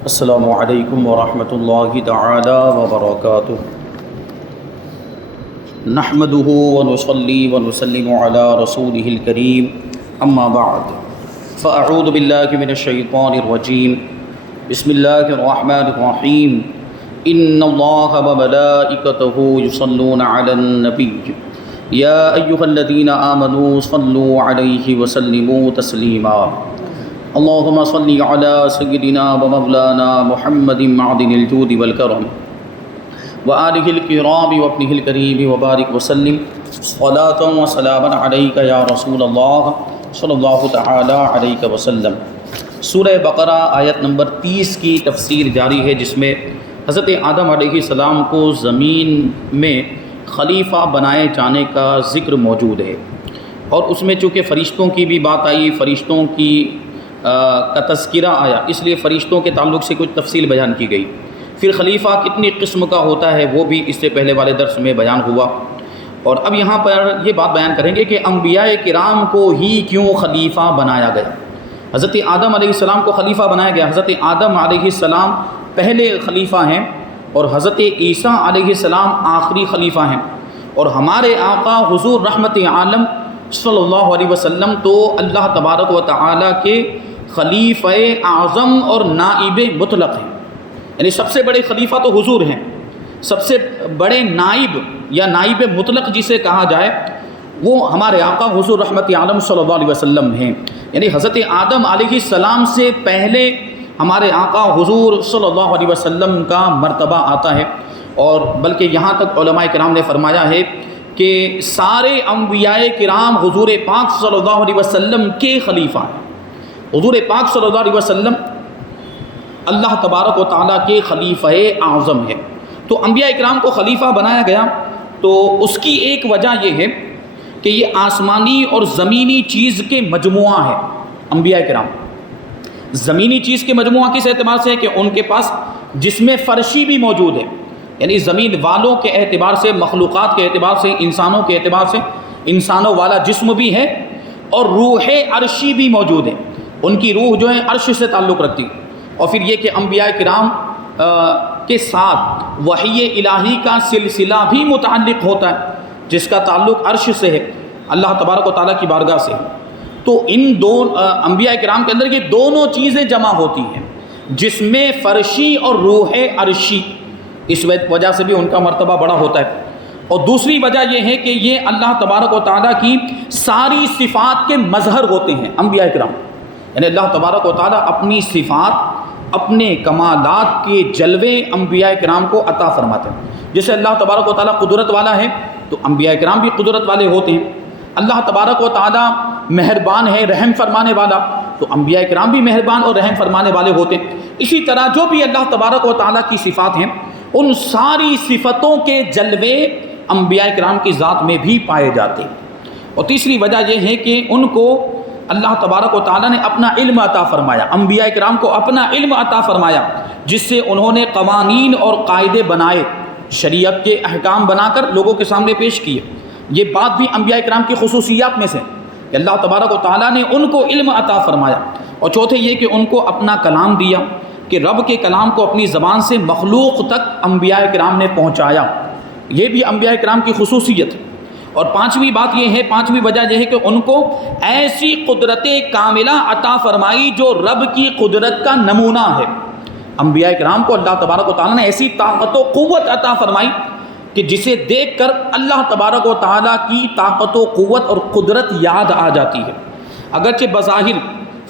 السلام علیکم ورحمۃ اللہ تعالی وبرکاتہ۔ نحمده ونصلی ونسلم علی رسولہ الکریم، اما بعد فاعوذ باللہ من الشیطان الرجیم، بسم اللہ الرحمن الرحیم۔ ان اللہ وملائکتہ یصلون علی النبی یا ایہا الذین آمنوا صلوا علیہ وسلموا تسلیما۔ اللہم صلی علی سیدنا و مولانا محمد معدن الجود والکرم وآلہ الکرام وابنہ الکریم وبارک وسلم صلاۃ و سلاما علیک یا رسول اللہ صلی اللہ تعالی علیہ وسلم۔ سورہ بقرہ آیت نمبر 30 کی تفسیر جاری ہے، جس میں حضرت آدم علیہ السلام کو زمین میں خلیفہ بنائے جانے کا ذکر موجود ہے، اور اس میں چونکہ فرشتوں کی بھی بات آئی، فرشتوں کی کا تذکرہ آیا، اس لیے فرشتوں کے تعلق سے کچھ تفصیل بیان کی گئی۔ پھر خلیفہ کتنی قسم کا ہوتا ہے وہ بھی اس سے پہلے والے درس میں بیان ہوا، اور اب یہاں پر یہ بات بیان کریں گے کہ انبیاء کرام کو ہی کیوں خلیفہ بنایا گیا۔ حضرت آدم علیہ السلام کو خلیفہ بنایا گیا۔ حضرت آدم علیہ السلام پہلے خلیفہ ہیں، اور حضرت عیسیٰ علیہ السلام آخری خلیفہ ہیں، اور ہمارے آقا حضور رحمت عالم صلی اللہ علیہ وسلم تو اللہ تبارک و تعالیٰ کے خلیفہ اعظم اور نائب مطلق ہیں، یعنی سب سے بڑے خلیفہ تو حضور ہیں، سب سے بڑے نائب یا نائب مطلق جسے کہا جائے وہ ہمارے آقا حضور رحمت عالم صلی اللہ علیہ وسلم ہیں۔ یعنی حضرت آدم علیہ السلام سے پہلے ہمارے آقا حضور صلی اللہ علیہ وسلم کا مرتبہ آتا ہے، اور بلکہ یہاں تک علماء کرام نے فرمایا ہے کہ سارے انبیاء کرام حضور پاک صلی اللہ علیہ وسلم کے خلیفہ ہیں۔ حضور پاک صلی اللہ علیہ وسلم اللہ تبارک و تعالیٰ کے خلیفہ اعظم ہے، تو انبیاء کرام کو خلیفہ بنایا گیا۔ تو اس کی ایک وجہ یہ ہے کہ یہ آسمانی اور زمینی چیز کے مجموعہ ہے۔ انبیاء کرام زمینی چیز کے مجموعہ کس اعتبار سے ہے کہ ان کے پاس جسم فرشی بھی موجود ہے، یعنی زمین والوں کے اعتبار سے، مخلوقات کے اعتبار سے، انسانوں کے اعتبار سے انسانوں والا جسم بھی ہے، اور روح عرشی بھی موجود ہے، ان کی روح جو ہے عرش سے تعلق رکھتی ہے۔ اور پھر یہ کہ انبیاء کرام کے ساتھ وحی الہی کا سلسلہ بھی متعلق ہوتا ہے، جس کا تعلق عرش سے ہے، اللہ تبارک و تعالیٰ کی بارگاہ سے۔ تو ان دو انبیاء کرام کے اندر یہ دونوں چیزیں جمع ہوتی ہیں، جسم فرشی اور روح عرشی، اس وجہ سے بھی ان کا مرتبہ بڑا ہوتا ہے۔ اور دوسری وجہ یہ ہے کہ یہ اللہ تبارک و تعالیٰ کی ساری صفات کے مظہر ہوتے ہیں انبیاء کرام، یعنی اللہ تبارک و تعالیٰ اپنی صفات، اپنے کمالات کے جلوے انبیاء کرام کو عطا فرماتے ہیں۔ جیسے اللہ تبارک و تعالیٰ قدرت والا ہے تو انبیاء کرام بھی قدرت والے ہوتے ہیں۔ اللہ تبارک و تعالیٰ مہربان ہے، رحم فرمانے والا، تو انبیاء کرام بھی مہربان اور رحم فرمانے والے ہوتے ہیں۔ اسی طرح جو بھی اللہ تبارک و تعالیٰ کی صفات ہیں، ان ساری صفتوں کے جلوے انبیاء کرام کی ذات میں بھی پائے جاتے ہیں۔ اور تیسری وجہ یہ ہے کہ ان کو اللہ تبارک و تعالیٰ نے اپنا علم عطا فرمایا، انبیاء کرام کو اپنا علم عطا فرمایا، جس سے انہوں نے قوانین اور قاعدے بنائے، شریعت کے احکام بنا کر لوگوں کے سامنے پیش کیے۔ یہ بات بھی انبیاء کرام کی خصوصیات میں سے کہ اللہ تبارک و تعالیٰ نے ان کو علم عطا فرمایا۔ اور چوتھے یہ کہ ان کو اپنا کلام دیا، کہ رب کے کلام کو اپنی زبان سے مخلوق تک انبیاء کرام نے پہنچایا، یہ بھی انبیاء کرام کی خصوصیت ہے۔ اور پانچویں بات یہ ہے، پانچویں وجہ یہ ہے کہ ان کو ایسی قدرت کاملہ عطا فرمائی جو رب کی قدرت کا نمونہ ہے۔ انبیاء کرام کو اللہ تبارک و تعالیٰ نے ایسی طاقت و قوت عطا فرمائی کہ جسے دیکھ کر اللہ تبارک و تعالیٰ کی طاقت و قوت اور قدرت یاد آ جاتی ہے۔ اگرچہ بظاہر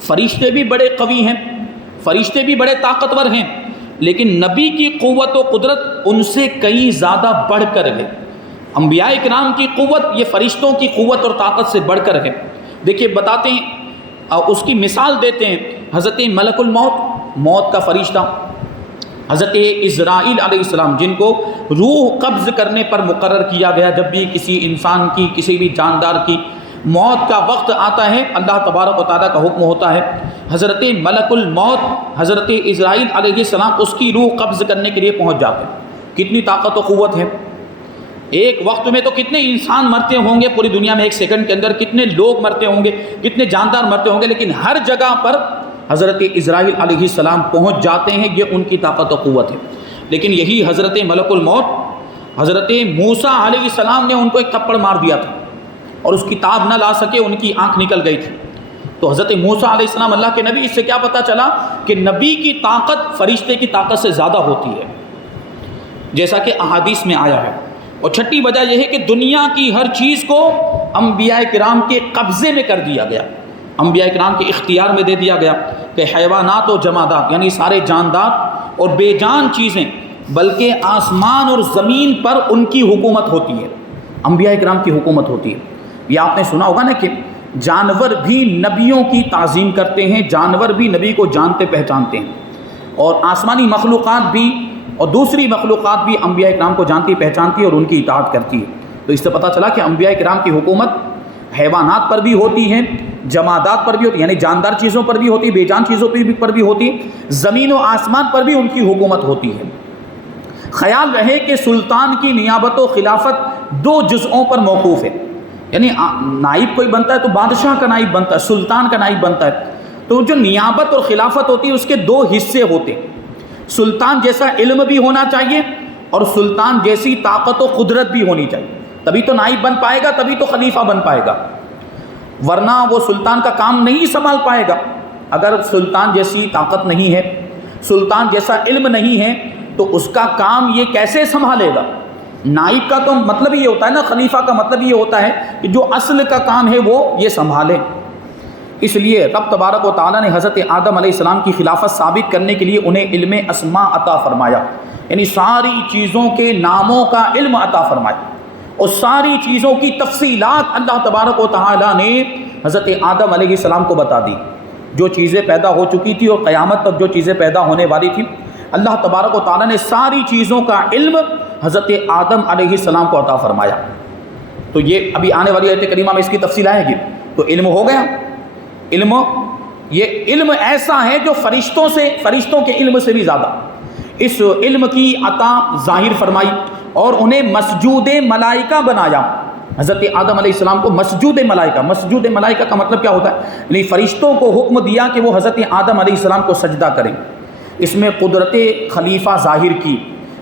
فرشتے بھی بڑے قوی ہیں، فرشتے بھی بڑے طاقتور ہیں، لیکن نبی کی قوت و قدرت ان سے کئی زیادہ بڑھ کر ہے۔ انبیاء کرام کی قوت یہ فرشتوں کی قوت اور طاقت سے بڑھ کر ہے۔ دیکھیے بتاتے ہیں، اس کی مثال دیتے ہیں، حضرت ملک الموت، موت کا فرشتہ، حضرت عزرائیل علیہ السلام، جن کو روح قبض کرنے پر مقرر کیا گیا جب بھی کسی انسان کی، کسی بھی جاندار کی موت کا وقت آتا ہے، اللہ تبارک و تعالیٰ کا حکم ہوتا ہے، حضرت ملک الموت حضرت عزرائیل علیہ السلام اس کی روح قبض کرنے کے لیے پہنچ جاتے ہیں۔ کتنی طاقت و قوت ہے! ایک وقت میں تو کتنے انسان مرتے ہوں گے پوری دنیا میں، ایک سیکنڈ کے اندر کتنے لوگ مرتے ہوں گے، کتنے جاندار مرتے ہوں گے، لیکن ہر جگہ پر حضرت اسرائیل علیہ السلام پہنچ جاتے ہیں، یہ ان کی طاقت و قوت ہے۔ لیکن یہی حضرت ملک الموت حضرت موسیٰ علیہ السلام نے ان کو ایک تھپڑ مار دیا تھا اور اس کتاب نہ لا سکے، ان کی آنکھ نکل گئی تھی۔ تو حضرت موسیٰ علیہ السلام اللہ کے نبی، اس سے کیا پتہ چلا کہ نبی کی طاقت فرشتے کی طاقت سے زیادہ ہوتی ہے، جیسا کہ احادیث میں آیا ہے۔ اور چھٹی وجہ یہ ہے کہ دنیا کی ہر چیز کو انبیاء کرام کے قبضے میں کر دیا گیا، انبیاء کرام کے اختیار میں دے دیا گیا، کہ حیوانات و جمادات یعنی سارے جاندار اور بے جان چیزیں، بلکہ آسمان اور زمین پر ان کی حکومت ہوتی ہے، انبیاء کرام کی حکومت ہوتی ہے۔ یہ آپ نے سنا ہوگا نا کہ جانور بھی نبیوں کی تعظیم کرتے ہیں، جانور بھی نبی کو جانتے پہچانتے ہیں، اور آسمانی مخلوقات بھی اور دوسری مخلوقات بھی انبیاء کرام کو جانتی پہچانتی ہے اور ان کی اطاعت کرتی ہے۔ تو اس سے پتہ چلا کہ انبیاء کرام کی حکومت حیوانات پر بھی ہوتی ہے، جمادات پر بھی ہوتی ہے، یعنی جاندار چیزوں پر بھی ہوتی ہے، بے جان چیزوں پر بھی ہوتی ہے، زمین و آسمان پر بھی ان کی حکومت ہوتی ہے۔ خیال رہے کہ سلطان کی نیابت و خلافت دو جزءوں پر موقوف ہے، یعنی نائب کوئی بنتا ہے تو بادشاہ کا نائب بنتا ہے، سلطان کا نائب بنتا ہے، تو جو نیابت اور خلافت ہوتی ہے اس کے دو حصے ہوتے ہیں۔ سلطان جیسا علم بھی ہونا چاہیے اور سلطان جیسی طاقت و قدرت بھی ہونی چاہیے، تبھی تو نائب بن پائے گا، تبھی تو خلیفہ بن پائے گا، ورنہ وہ سلطان کا کام نہیں سنبھال پائے گا۔ اگر سلطان جیسی طاقت نہیں ہے، سلطان جیسا علم نہیں ہے، تو اس کا کام یہ کیسے سنبھالے گا؟ نائب کا تو مطلب یہ ہوتا ہے نا، خلیفہ کا مطلب یہ ہوتا ہے کہ جو اصل کا کام ہے وہ یہ سنبھالے۔ اس لیے رب تبارک و تعالیٰ نے حضرت آدم علیہ السلام کی خلافت ثابت کرنے کے لیے انہیں علم اسماء عطا فرمایا، یعنی ساری چیزوں کے ناموں کا علم عطا فرمایا، اور ساری چیزوں کی تفصیلات اللہ تبارک و تعالیٰ نے حضرت آدم علیہ السلام کو بتا دی، جو چیزیں پیدا ہو چکی تھی اور قیامت تک جو چیزیں پیدا ہونے والی تھی، اللہ تبارک و تعالیٰ نے ساری چیزوں کا علم حضرت آدم علیہ السلام کو عطا فرمایا۔ تو یہ ابھی آنے والی آیت کریمہ میں اس کی تفصیل آئے گی۔ تو علم ہو گیا، علم یہ علم ایسا ہے جو فرشتوں کے علم سے بھی زیادہ، اس علم کی عطا ظاہر فرمائی اور انہیں مسجود ملائکہ بنایا۔ حضرت آدم علیہ السلام کو مسجود ملائکہ کا مطلب کیا ہوتا ہے؟ یعنی فرشتوں کو حکم دیا کہ وہ حضرت آدم علیہ السلام کو سجدہ کریں۔ اس میں قدرت خلیفہ ظاہر کی،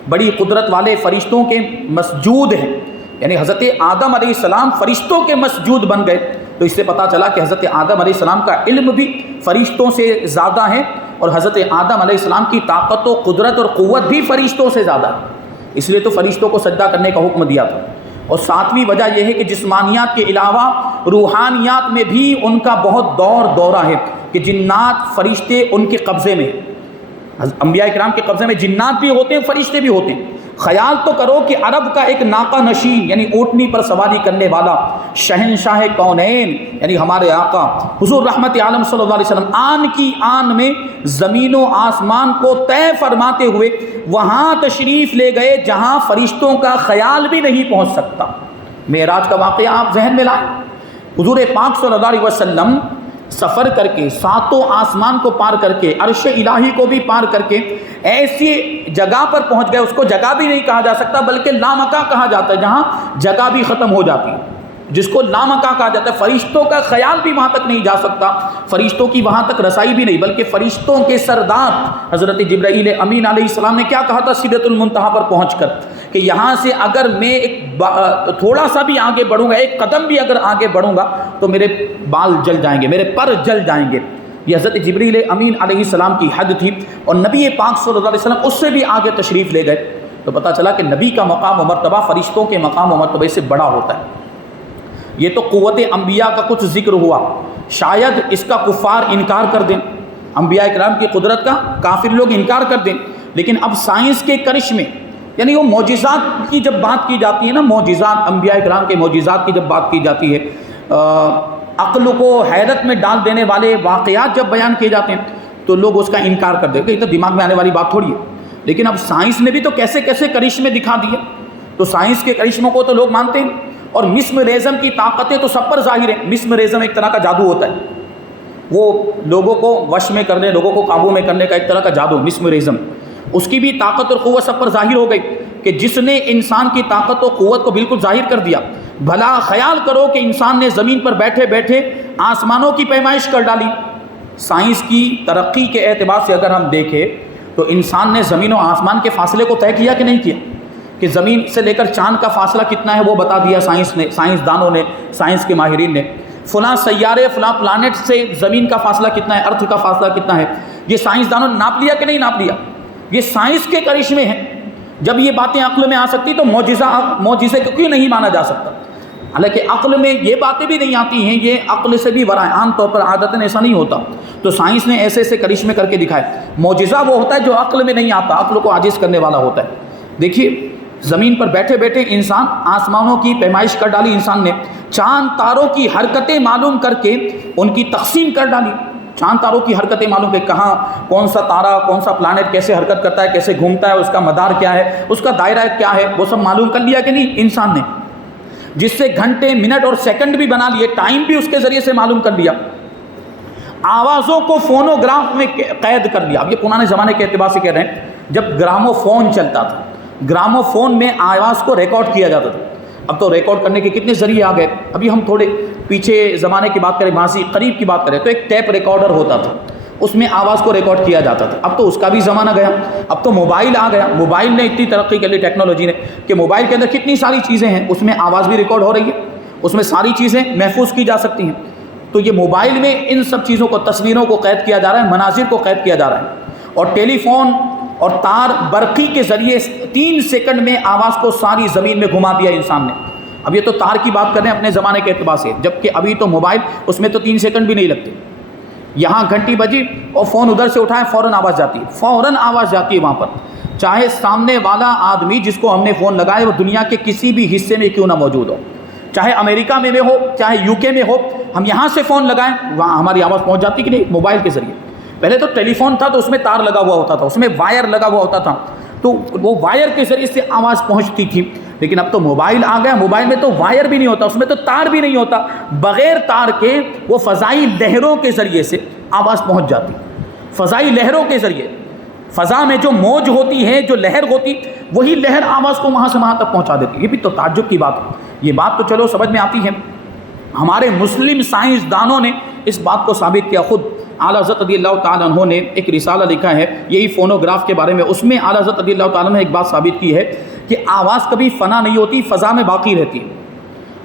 بڑی قدرت والے فرشتوں کے مسجود ہیں، یعنی حضرت آدم علیہ السلام فرشتوں کے مسجود بن گئے۔ تو اس سے پتہ چلا کہ حضرت آدم علیہ السلام کا علم بھی فرشتوں سے زیادہ ہے، اور حضرت آدم علیہ السلام کی طاقت و قدرت اور قوت بھی فرشتوں سے زیادہ ہے، اس لیے تو فرشتوں کو سجدہ کرنے کا حکم دیا تھا۔ اور ساتویں وجہ یہ ہے کہ جسمانیات کے علاوہ روحانیات میں بھی ان کا بہت دورہ ہے، کہ جنات فرشتے ان کے قبضے میں، انبیاء کرام کے قبضے میں جنات بھی ہوتے ہیں، فرشتے بھی ہوتے ہیں۔ خیال تو کرو کہ عرب کا ایک ناقہ نشین یعنی اونٹنی پر سواری کرنے والا شہنشاہ کونین یعنی ہمارے آقا حضور رحمت عالم صلی اللہ علیہ وسلم آن کی آن میں زمین و آسمان کو طے فرماتے ہوئے وہاں تشریف لے گئے جہاں فرشتوں کا خیال بھی نہیں پہنچ سکتا۔ معراج کا واقعہ آپ ذہن میں لائیں، حضور پاک صلی اللہ علیہ وسلم سفر کر کے ساتوں آسمان کو پار کر کے عرش الہی کو بھی پار کر کے ایسی جگہ پر پہنچ گئے، اس کو جگہ بھی نہیں کہا جا سکتا بلکہ لامکاں کہا جاتا ہے، جہاں جگہ بھی ختم ہو جاتی ہے، جس کو لامکاں کہا جاتا ہے۔ فرشتوں کا خیال بھی وہاں تک نہیں جا سکتا، فرشتوں کی وہاں تک رسائی بھی نہیں، بلکہ فرشتوں کے سردار حضرت جبرائیل امین علیہ السلام نے کیا کہا تھا سدرۃ المنتہا پر پہنچ کر کہ یہاں سے اگر میں ایک تھوڑا سا بھی آگے بڑھوں گا، ایک قدم بھی اگر آگے بڑھوں گا تو میرے بال جل جائیں گے، میرے پر جل جائیں گے۔ یہ حضرت جبرائیل امین علیہ السلام کی حد تھی، اور نبی پاک صلی اللہ علیہ وسلم اس سے بھی آگے تشریف لے گئے۔ تو پتہ چلا کہ نبی کا مقام و مرتبہ فرشتوں کے مقام و مرتبے سے بڑا ہوتا ہے۔ یہ تو قوت انبیاء کا کچھ ذکر ہوا، شاید اس کا کفار انکار کر دیں، انبیاء کرام کی قدرت کا کافر لوگ انکار کر دیں، لیکن اب سائنس کے کرش میں یعنی وہ معجزات کی جب بات کی جاتی ہے نا، معجزات انبیاء کرام کے معجزات کی جب بات کی جاتی ہے، عقل کو حیرت میں ڈال دینے والے واقعات جب بیان کیے جاتے ہیں تو لوگ اس کا انکار کر دیتے ہیں، یہ تو دماغ میں آنے والی بات تھوڑی ہے۔ لیکن اب سائنس نے بھی تو کیسے کیسے کرشمے دکھا دیے، تو سائنس کے کرشموں کو تو لوگ مانتے ہیں، اور مسمریزم کی طاقتیں تو سب پر ظاہر ہیں۔ مسمریزم ایک طرح کا جادو ہوتا ہے، وہ لوگوں کو وش میں کرنے، لوگوں کو قابو میں کرنے کا ایک طرح کا جادو مسمریزم، اس کی بھی طاقت اور قوت سب پر ظاہر ہو گئی کہ جس نے انسان کی طاقت و قوت کو بالکل ظاہر کر دیا۔ بھلا خیال کرو کہ انسان نے زمین پر بیٹھے بیٹھے آسمانوں کی پیمائش کر ڈالی، سائنس کی ترقی کے اعتبار سے اگر ہم دیکھیں تو انسان نے زمین و آسمان کے فاصلے کو طے کیا کہ نہیں کیا؟ کہ زمین سے لے کر چاند کا فاصلہ کتنا ہے وہ بتا دیا سائنس نے، سائنسدانوں نے، سائنس کے ماہرین نے۔ فلاں سیارے، فلاں پلانٹ سے زمین کا فاصلہ کتنا ہے، ارتھ کا فاصلہ کتنا ہے، یہ سائنسدانوں نے ناپ لیا کہ نہیں ناپ لیا؟ یہ سائنس کے کرشمے ہیں۔ جب یہ باتیں عقل میں آ سکتی تو معجزے کو کیوں نہیں مانا جا سکتا؟ حالانکہ عقل میں یہ باتیں بھی نہیں آتی ہیں، یہ عقل سے بھی ورائے، عام طور پر عادتاً ایسا نہیں ہوتا۔ تو سائنس نے ایسے ایسے کرشمے کر کے دکھائے۔ معجزہ وہ ہوتا ہے جو عقل میں نہیں آتا، عقل کو عاجز کرنے والا ہوتا ہے۔ دیکھیے زمین پر بیٹھے بیٹھے انسان آسمانوں کی پیمائش کر ڈالی انسان نے، چاند تاروں کی حرکتیں معلوم کر کے ان کی تقسیم کر ڈالی۔ چاند تاروں کی حرکتیں معلوم کہ کہاں کون سا تارا، کون سا پلانٹ کیسے حرکت کرتا ہے، کیسے گھومتا ہے، اس کا مدار کیا ہے، اس کا دائرہ کیا ہے، وہ سب معلوم کر لیا کہ نہیں انسان نے؟ جس سے گھنٹے، منٹ اور سیکنڈ بھی بنا لیے، ٹائم بھی اس کے ذریعے سے معلوم کر لیا۔ آوازوں کو فونوگراف میں قید کر لیا۔ اب یہ پرانے زمانے کے اعتبار سے کہہ رہے ہیں، جب گرامو فون چلتا تھا، گرامو فون میں آواز کو ریکارڈ کیا جاتا تھا۔ اب تو ریکارڈ کرنے کے کتنے ذریعے آ گئے۔ ابھی ہم تھوڑے پیچھے زمانے کی بات کریں، ماضی قریب کی بات کریں تو ایک ٹیپ ریکارڈر ہوتا تھا، اس میں آواز کو ریکارڈ کیا جاتا تھا۔ اب تو اس کا بھی زمانہ گیا، اب تو موبائل آ گیا۔ موبائل نے اتنی ترقی کر لی ٹیکنالوجی نے کہ موبائل کے اندر کتنی ساری چیزیں ہیں، اس میں آواز بھی ریکارڈ ہو رہی ہے، اس میں ساری چیزیں محفوظ کی جا سکتی ہیں۔ تو یہ موبائل میں ان سب چیزوں کو، تصویروں کو قید کیا جا رہا ہے، مناظر کو قید کیا جا رہا ہے۔ اور ٹیلی فون اور تار برقی کے ذریعے 3 سیکنڈ میں آواز کو ساری زمین میں گھما دیا انسان نے۔ اب یہ تو تار کی بات کر رہے ہیں اپنے زمانے کے اعتبار سے، جبکہ ابھی تو موبائل، اس میں تو 3 سیکنڈ بھی نہیں لگتے۔ یہاں گھنٹی بجی اور فون ادھر سے اٹھائے، فوراً آواز جاتی ہے، فوراً آواز جاتی ہے وہاں پر، چاہے سامنے والا آدمی جس کو ہم نے فون لگائے وہ دنیا کے کسی بھی حصے میں کیوں نہ موجود ہو، چاہے امریکہ میں ہو، چاہے UK میں ہو، ہم یہاں سے فون لگائیں وہاں ہماری آواز پہنچ جاتی کہ نہیں موبائل کے ذریعے۔ پہلے تو ٹیلی فون تھا تو اس میں تار لگا ہوا ہوتا تھا، اس میں وائر لگا ہوا ہوتا تھا، تو وہ وائر کے ذریعے سے آواز پہنچتی تھی۔ لیکن اب تو موبائل آ گیا، موبائل میں تو وائر بھی نہیں ہوتا، اس میں تو تار بھی نہیں ہوتا، بغیر تار کے وہ فضائی لہروں کے ذریعے سے آواز پہنچ جاتی۔ فضائی لہروں کے ذریعے، فضا میں جو موج ہوتی ہے، جو لہر ہوتی، وہی لہر آواز کو وہاں سے وہاں تک پہنچا دیتی۔ یہ بھی تو تعجب کی بات ہے۔ یہ بات تو چلو سمجھ میں آتی ہے، ہمارے مسلم سائنسدانوں نے اس بات کو ثابت کیا۔ خود اعلیٰ حضرت رضی اللہ تعالیٰ عنہ نے ایک رسالہ لکھا ہے یہی فونوگراف کے بارے میں، اس میں اعلیٰ حضرت رضی اللہ تعالیٰ نے ایک بات ثابت کی ہے کہ آواز کبھی فنا نہیں ہوتی، فضا میں باقی رہتی ہے،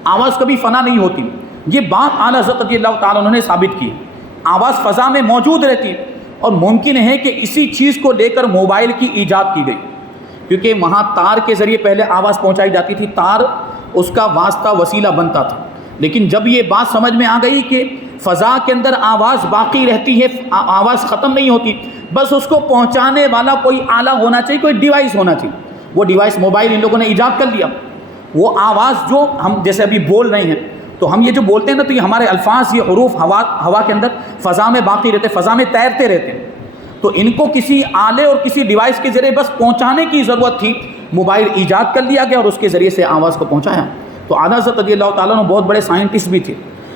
آواز کبھی فنا نہیں ہوتی۔ یہ بات اعلیٰ حضرت رضی اللہ تعالیٰ عنہ نے ثابت کی، آواز فضا میں موجود رہتی ہے۔ اور ممکن ہے کہ اسی چیز کو لے کر موبائل کی ایجاد کی گئی، کیونکہ وہاں تار کے ذریعے پہلے آواز پہنچائی جاتی تھی، تار اس کا واسطہ وسیلہ بنتا تھا۔ لیکن جب یہ بات سمجھ میں آ گئی کہ فضا کے اندر آواز باقی رہتی ہے، آواز ختم نہیں ہوتی، بس اس کو پہنچانے والا کوئی آلہ ہونا چاہیے، کوئی ڈیوائس ہونا چاہیے۔ وہ ڈیوائس موبائل ان لوگوں نے ایجاد کر لیا۔ وہ آواز جو ہم جیسے ابھی بول رہے ہیں، تو ہم یہ جو بولتے ہیں نا، تو یہ ہمارے الفاظ، یہ حروف ہوا کے اندر فضا میں باقی رہتے، فضا میں تیرتے رہتے ہیں۔ تو ان کو کسی آلے اور کسی ڈیوائس کے ذریعے بس پہنچانے کی ضرورت تھی، موبائل ایجاد کر لیا گیا اور اس کے ذریعے سے آواز کو پہنچایا۔ تو اعلیٰ حضرت رضی اللہ تعالیٰ عنہ بہت بڑے سائنٹسٹ بھی تھے۔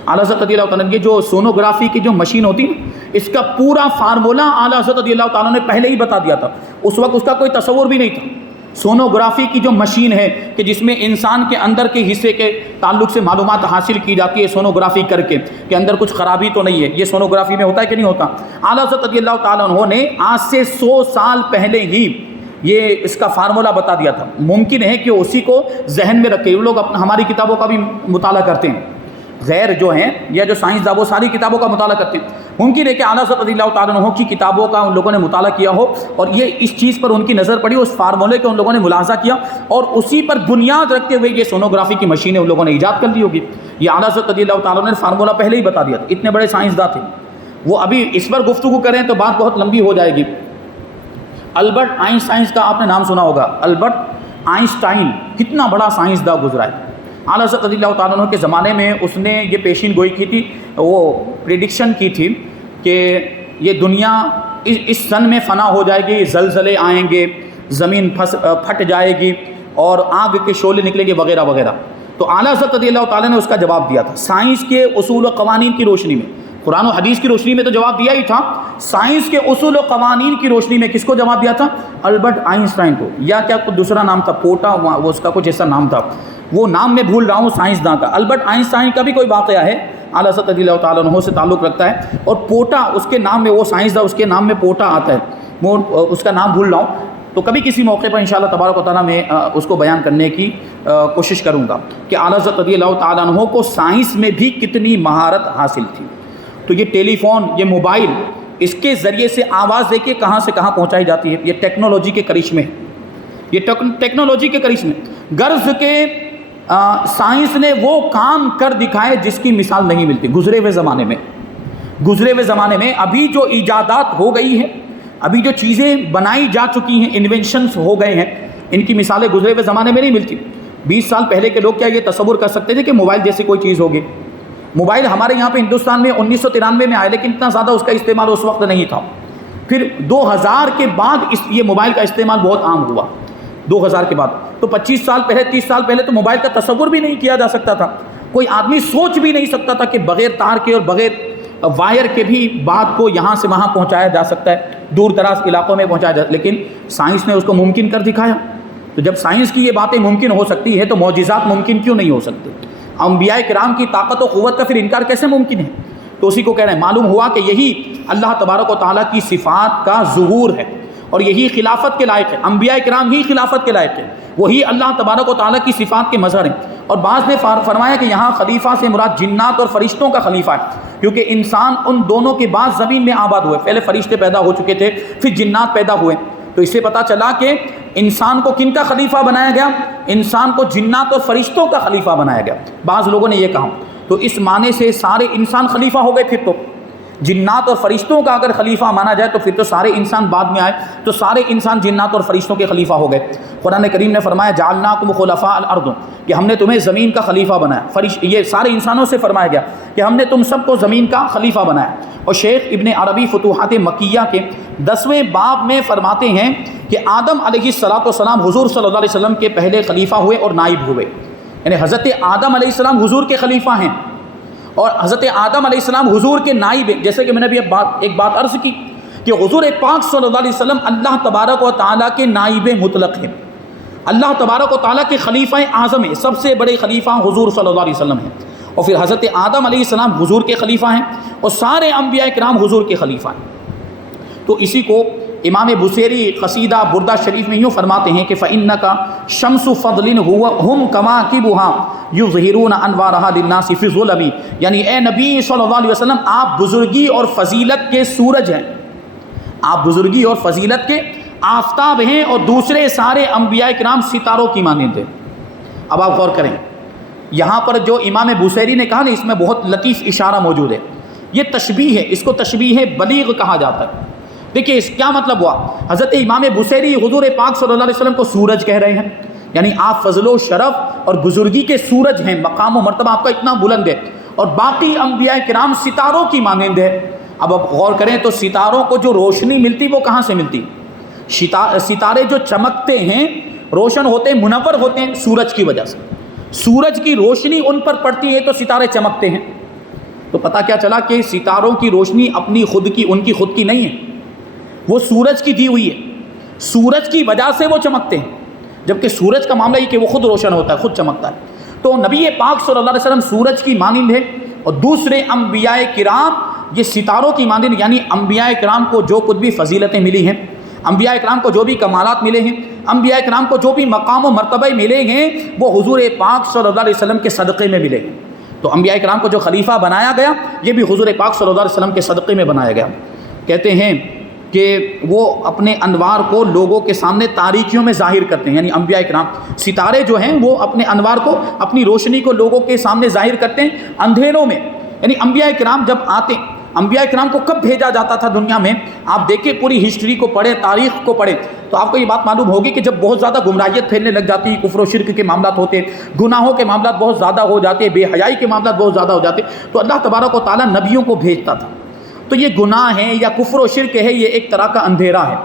اعلیٰ حضرت رضی اللہ تعالیٰ عنہ، یہ جو سونوگرافی کی جو مشین ہوتی ہے، اس کا پورا فارمولہ اعلیٰ حضرت رضی اللہ تعالیٰ نے پہلے ہی بتا دیا تھا۔ اس وقت اس کا کوئی تصور بھی نہیں تھا۔ سونوگرافی کی جو مشین ہے کہ جس میں انسان کے اندر کے حصے کے تعلق سے معلومات حاصل کی جاتی ہے سونوگرافی کر کے، کہ اندر کچھ خرابی تو نہیں ہے، یہ سونوگرافی میں ہوتا ہے کہ نہیں ہوتا۔ اعلیٰ حضرت رضی اللہ تعالیٰ عنہ نے آج سے 100 سال پہلے ہی یہ اس کا فارمولہ بتا دیا تھا۔ ممکن ہے کہ اسی کو ذہن میں رکھے، وہ لوگ ہماری کتابوں کا بھی مطالعہ کرتے ہیں، غیر جو ہیں یا جو سائنسداں وہ ساری کتابوں کا مطالعہ کرتے ہیں۔ ممکن ہے کہ اعلیٰ حضرت رضی اللہ تعالیٰ عنہ کی کتابوں کا ان لوگوں نے مطالعہ کیا ہو اور یہ اس چیز پر ان کی نظر پڑی، اس فارمولے کو ان لوگوں نے ملاحظہ کیا اور اسی پر بنیاد رکھتے ہوئے یہ سونوگرافی کی مشینیں ان لوگوں نے ایجاد کر لی ہوگی۔ یہ اعلیٰ حضرت رضی اللہ تعالیٰ نے فارمولہ پہلے ہی بتا دیا تھا، اتنے بڑے سائنسداں تھے وہ۔ ابھی اس پر گفتگو کریں تو بات بہت لمبی ہو جائے گی۔ البرٹ آئنسٹائن کا آپ نے نام سنا ہوگا۔ البرٹ آئنسٹائن کتنا بڑا سائنسداں گزرا ہے۔ اعلیٰ حضرت رضی اللہ تعالیٰ عنہ کے زمانے میں اس نے یہ پیشین گوئی کی تھی، وہ پریڈکشن کی تھی کہ یہ دنیا اس سن میں فنا ہو جائے گی، زلزلے آئیں گے، زمین پھٹ جائے گی اور آگ کے شعلے نکلیں گے وغیرہ وغیرہ۔ تو اعلیٰ حضرت رضی اللہ تعالیٰ نے اس کا جواب دیا تھا سائنس کے اصول و قوانین کی روشنی میں۔ قرآن و حدیث کی روشنی میں تو جواب دیا ہی تھا، سائنس کے اصول و قوانین کی روشنی میں کس کو جواب دیا تھا؟ البرٹ آئنسٹائن کو، یا کیا کوئی دوسرا نام تھا، پوٹا، وہ اس کا کچھ ایسا نام تھا، وہ نام میں بھول رہا ہوں سائنسداں کا۔ البرٹ آئنسٹائن کا بھی کوئی واقعہ ہے۔ اعلیٰ حضرت رضی اللہ تعالیٰ عنہ سے تعلق رکھتا ہے، اور پوٹا اس کے نام میں، وہ سائنسداں اس کے نام میں پوٹا آتا ہے، وہ اس کا نام بھول رہا ہوں، تو کبھی کسی موقع پر انشاءاللہ تبارک و تعالیٰ میں اس کو بیان کرنے کی کوشش کروں گا کہ اعلیٰ حضرت رضی اللہ تعالیٰ عنہ کو سائنس میں بھی کتنی مہارت حاصل تھی۔ تو یہ ٹیلی فون، یہ موبائل، اس کے ذریعے سے آواز دیکھیے کہاں سے کہاں پہنچائی جاتی ہے، یہ ٹیکنالوجی کے کرشمے، یہ ٹیکنالوجی کے کرشمے، غرض کے سائنس نے وہ کام کر دکھائے جس کی مثال نہیں ملتی گزرے ہوئے زمانے میں۔ ابھی جو ایجادات ہو گئی ہیں، ابھی جو چیزیں بنائی جا چکی ہیں، انوینشنز ہو گئے ہیں، ان کی مثالیں گزرے ہوئے زمانے میں نہیں ملتی۔ 20 سال پہلے کے لوگ کیا یہ تصور کر سکتے تھے کہ موبائل جیسی کوئی چیز ہوگی؟ موبائل ہمارے یہاں پہ ہندوستان میں 1993 میں آئے، لیکن اتنا زیادہ اس کا استعمال اس وقت نہیں تھا۔ پھر 2000 کے بعد یہ موبائل کا استعمال بہت عام ہوا، 2000 کے بعد۔ تو 25 سال پہلے، 30 سال پہلے تو موبائل کا تصور بھی نہیں کیا جا سکتا تھا، کوئی آدمی سوچ بھی نہیں سکتا تھا کہ بغیر تار کے اور بغیر وائر کے بھی بات کو یہاں سے وہاں پہنچایا جا سکتا ہے، دور دراز علاقوں میں پہنچایا جا، لیکن سائنس نے اس کو ممکن کر دکھایا۔ تو جب سائنس کی یہ باتیں ممکن ہو سکتی ہے تو معجزات ممکن کیوں نہیں ہو سکتے؟ انبیاء کرام کی طاقت و قوت کا پھر انکار کیسے ممکن ہے؟ تو اسی کو کہہ رہے ہیں، معلوم ہوا کہ یہی اللہ تبارک و تعالیٰ کی صفات کا ظہور ہے، اور یہی خلافت کے لائق ہے۔ انبیاء کرام ہی خلافت کے لائق ہیں، وہی اللہ تبارک و تعالیٰ کی صفات کے مظہر ہیں۔ اور بعض نے فرمایا کہ یہاں خلیفہ سے مراد جنات اور فرشتوں کا خلیفہ ہے، کیونکہ انسان ان دونوں کے بعد زمین میں آباد ہوئے، پہلے فرشتے پیدا ہو چکے تھے، پھر جنات پیدا ہوئے۔ تو اس سے پتہ چلا کہ انسان کو کن کا خلیفہ بنایا گیا؟ انسان کو جنات اور فرشتوں کا خلیفہ بنایا گیا۔ بعض لوگوں نے یہ کہا، تو اس معنی سے سارے انسان خلیفہ ہو گئے، پھر تو جنات اور فرشتوں کا اگر خلیفہ مانا جائے تو پھر تو سارے انسان بعد میں آئے، تو سارے انسان جنات اور فرشتوں کے خلیفہ ہو گئے۔ قرآن کریم نے فرمایا جعلناکم خلفاء الارض، کہ ہم نے تمہیں زمین کا خلیفہ بنایا۔ یہ سارے انسانوں سے فرمایا گیا کہ ہم نے تم سب کو زمین کا خلیفہ بنایا۔ اور شیخ ابن عربی فتوحات مکیہ کے 10ویں باب میں فرماتے ہیں کہ آدم علیہ السلام حضور صلی اللہ علیہ وسلم کے پہلے خلیفہ ہوئے اور نائب ہوئے، یعنی حضرت آدم علیہ السلام حضور کے خلیفہ ہیں، اور حضرت آدم علیہ السلام حضور کے نائب ہیں۔ جیسے کہ میں نے ابھی ایک بات عرض کی کہ حضور پاک صلی اللہ علیہ وسلم اللہ تبارک و تعالیٰ کے نائب مطلق ہیں، اللہ تبارک و تعالیٰ کے خلیفہ اعظم ہیں، سب سے بڑے خلیفہ حضور صلی اللہ علیہ وسلم ہیں۔ اور پھر حضرت آدم علیہ السلام حضور کے خلیفہ ہیں، اور سارے انبیاء کرام حضور کے خلیفہ ہیں۔ تو اسی کو امام بصیری قصیدہ بردہ شریف میں یوں فرماتے ہیں کہ فَإِنَّكَ شَمْسُ فَضْلٍ هُمْ كَمَاكِبُهَا يُظْهِرُونَ أَنْوَارَهَا لِلنَّاسِ فِي الظُّلَمِ، یعنی اے نبی صلی اللہ علیہ وسلم، آپ بزرگی اور فضیلت کے سورج ہیں، آپ بزرگی اور فضیلت کے آفتاب ہیں، اور دوسرے سارے انبیاء کرام ستاروں کی مانند ہیں۔ اب آپ غور کریں، یہاں پر جو امام بصیری نے کہا نا، اس میں بہت لطیف اشارہ موجود ہے، یہ تشبیہ ہے، اس کو تشبیہ بلیغ کہا جاتا ہے۔ دیکھیے اس کیا مطلب ہوا، حضرت امام بصیری حضور پاک صلی اللہ علیہ وسلم کو سورج کہہ رہے ہیں، یعنی آپ فضل و شرف اور بزرگی کے سورج ہیں، مقام و مرتبہ آپ کا اتنا بلند ہے، اور باقی انبیاء کرام ستاروں کی مانند ہے۔ اب آپ غور کریں تو ستاروں کو جو روشنی ملتی وہ کہاں سے ملتی؟ ستارے جو چمکتے ہیں، روشن ہوتے ہیں، منور ہوتے ہیں سورج کی وجہ سے، سورج کی روشنی ان پر پڑتی ہے تو ستارے چمکتے ہیں۔ تو پتہ کیا چلا کہ ستاروں کی روشنی اپنی خود کی، ان کی خود کی نہیں ہے، وہ سورج کی دی ہوئی ہے، سورج کی وجہ سے وہ چمکتے ہیں، جبکہ سورج کا معاملہ یہ کہ وہ خود روشن ہوتا ہے، خود چمکتا ہے۔ تو نبی پاک صلی اللہ علیہ وسلم سورج کی مانند ہے، اور دوسرے انبیاء کرام یہ ستاروں کی مانند، یعنی انبیاء کرام کو جو کچھ بھی فضیلتیں ملی ہیں، انبیاء کرام کو جو بھی کمالات ملے ہیں، انبیاء کرام کو جو بھی مقام و مرتبہ ملے ہیں، وہ حضور پاک صلی اللہ علیہ وسلم کے صدقے میں ملے ہیں۔ تو انبیاء کرام کو جو خلیفہ بنایا گیا، یہ بھی حضور پاک صلی اللہ علیہ وسلم کے صدقے میں بنایا گیا۔ کہتے ہیں کہ وہ اپنے انوار کو لوگوں کے سامنے تاریکیوں میں ظاہر کرتے ہیں، یعنی انبیاء کرام، ستارے جو ہیں وہ اپنے انوار کو، اپنی روشنی کو لوگوں کے سامنے ظاہر کرتے ہیں اندھیروں میں۔ یعنی انبیاء کرام جب آتے، انبیاء کرام کو کب بھیجا جاتا تھا دنیا میں؟ آپ دیکھیں پوری ہسٹری کو پڑھیں، تاریخ کو پڑھیں، تو آپ کو یہ بات معلوم ہوگی کہ جب بہت زیادہ گمراہیت پھیلنے لگ جاتی، کفر و شرک کے معاملات ہوتے، گناہوں کے معاملات بہت زیادہ ہو جاتے، بے حیائی کے معاملات بہت زیادہ ہو جاتے، تو اللہ تبارک و تعالیٰ نبیوں کو بھیجتا تھا۔ تو یہ گناہ ہے یا کفر و شرک ہے، یہ ایک طرح کا اندھیرا ہے۔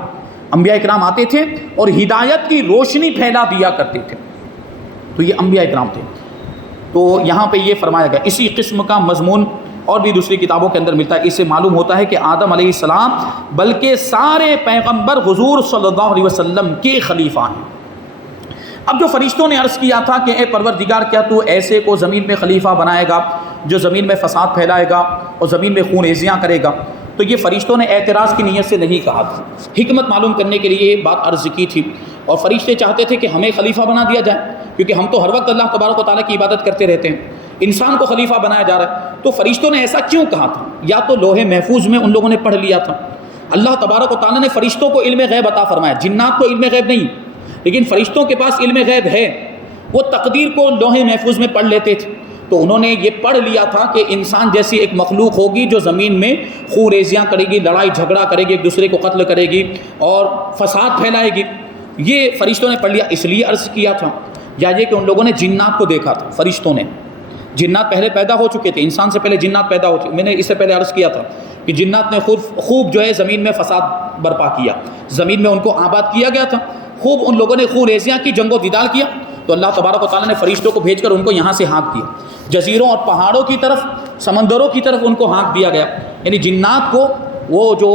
انبیاء کرام آتے تھے اور ہدایت کی روشنی پھیلا دیا کرتے تھے، تو یہ انبیاء کرام تھے۔ تو یہاں پہ یہ فرمایا گیا، اسی قسم کا مضمون اور بھی دوسری کتابوں کے اندر ملتا ہے۔ اس سے معلوم ہوتا ہے کہ آدم علیہ السلام بلکہ سارے پیغمبر حضور صلی اللہ علیہ وسلم کے خلیفہ ہیں۔ اب جو فرشتوں نے عرض کیا تھا کہ اے پروردگار، کیا تو ایسے کو زمین میں خلیفہ بنائے گا جو زمین میں فساد پھیلائے گا اور زمین میں خون ریزیاں کرے گا، تو یہ فرشتوں نے اعتراض کی نیت سے نہیں کہا تھا، حکمت معلوم کرنے کے لیے یہ بات عرض کی تھی۔ اور فرشتے چاہتے تھے کہ ہمیں خلیفہ بنا دیا جائے، کیونکہ ہم تو ہر وقت اللہ تبارک و تعالیٰ کی عبادت کرتے رہتے ہیں، انسان کو خلیفہ بنایا جا رہا ہے، تو فرشتوں نے ایسا کیوں کہا تھا؟ یا تو لوح محفوظ میں ان لوگوں نے پڑھ لیا تھا، اللہ تبارک و تعالیٰ نے فرشتوں کو علم غیب عطا فرمایا، جنات کو علم غیب نہیں، لیکن فرشتوں کے پاس علم غیب ہے، وہ تقدیر کو لوح محفوظ میں پڑھ لیتے تھے، تو انہوں نے یہ پڑھ لیا تھا کہ انسان جیسی ایک مخلوق ہوگی جو زمین میں خون ریزیاں کرے گی، لڑائی جھگڑا کرے گی، ایک دوسرے کو قتل کرے گی اور فساد پھیلائے گی، یہ فرشتوں نے پڑھ لیا، اس لیے عرض کیا تھا۔ یا یہ کہ ان لوگوں نے جنات کو دیکھا تھا، فرشتوں نے، جنات پہلے پیدا ہو چکے تھے، انسان سے پہلے جنات پیدا ہو چکے، میں نے اس سے پہلے عرض کیا تھا کہ جنات نے خوب جو ہے زمین میں فساد برپا کیا، زمین میں ان کو آباد کیا گیا تھا، خوب ان لوگوں نے خون ریزیاں کی، جنگ و جدال کیا، تو اللہ تبارک و تعالیٰ نے فرشتوں کو بھیج کر ان کو یہاں سے ہانک دیا، جزیروں اور پہاڑوں کی طرف، سمندروں کی طرف ان کو ہانک دیا گیا، یعنی جنات کو وہ جو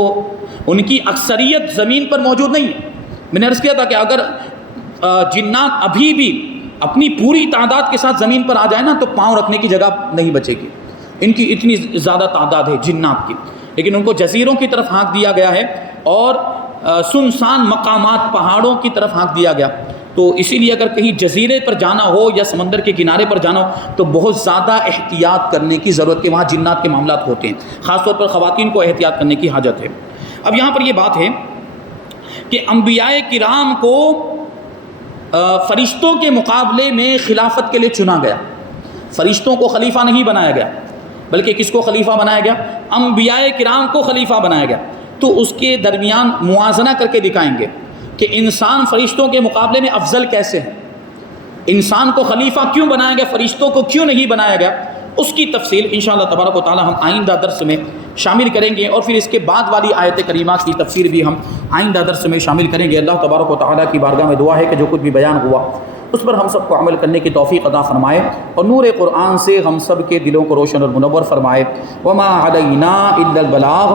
ان کی اکثریت زمین پر موجود نہیں ہے۔ میں نے عرض کیا تھا کہ اگر جنات ابھی بھی اپنی پوری تعداد کے ساتھ زمین پر آ جائے نا تو پاؤں رکھنے کی جگہ نہیں بچے گی، ان کی اتنی زیادہ تعداد ہے جنات کی، لیکن ان کو جزیروں کی طرف ہانک دیا گیا ہے اور سنسان مقامات پہاڑوں کی طرف ہانک دیا گیا۔ تو اسی لیے اگر کہیں جزیرے پر جانا ہو یا سمندر کے کنارے پر جانا ہو تو بہت زیادہ احتیاط کرنے کی ضرورت ہے، وہاں جنات کے معاملات ہوتے ہیں، خاص طور پر خواتین کو احتیاط کرنے کی حاجت ہے۔ اب یہاں پر یہ بات ہے کہ انبیاء کرام کو فرشتوں کے مقابلے میں خلافت کے لیے چنا گیا، فرشتوں کو خلیفہ نہیں بنایا گیا، بلکہ کس کو خلیفہ بنایا گیا؟ انبیاء کرام کو خلیفہ بنایا گیا۔ تو اس کے درمیان موازنہ کر کے دکھائیں گے کہ انسان فرشتوں کے مقابلے میں افضل کیسے ہے، انسان کو خلیفہ کیوں بنایا گیا، فرشتوں کو کیوں نہیں بنایا گیا، اس کی تفصیل انشاءاللہ تبارک و تعالی ہم آئندہ درس میں شامل کریں گے، اور پھر اس کے بعد والی آیت کریمہ کی تفسیر بھی ہم آئندہ درس میں شامل کریں گے۔ اللہ تبارک و تعالی کی بارگاہ میں دعا ہے کہ جو کچھ بھی بیان ہوا اس پر ہم سب کو عمل کرنے کی توفیق عطا فرمائے، اور نور قرآن سے ہم سب کے دلوں کو روشن اور منور فرمائے۔ وما علینا الا البلاغ۔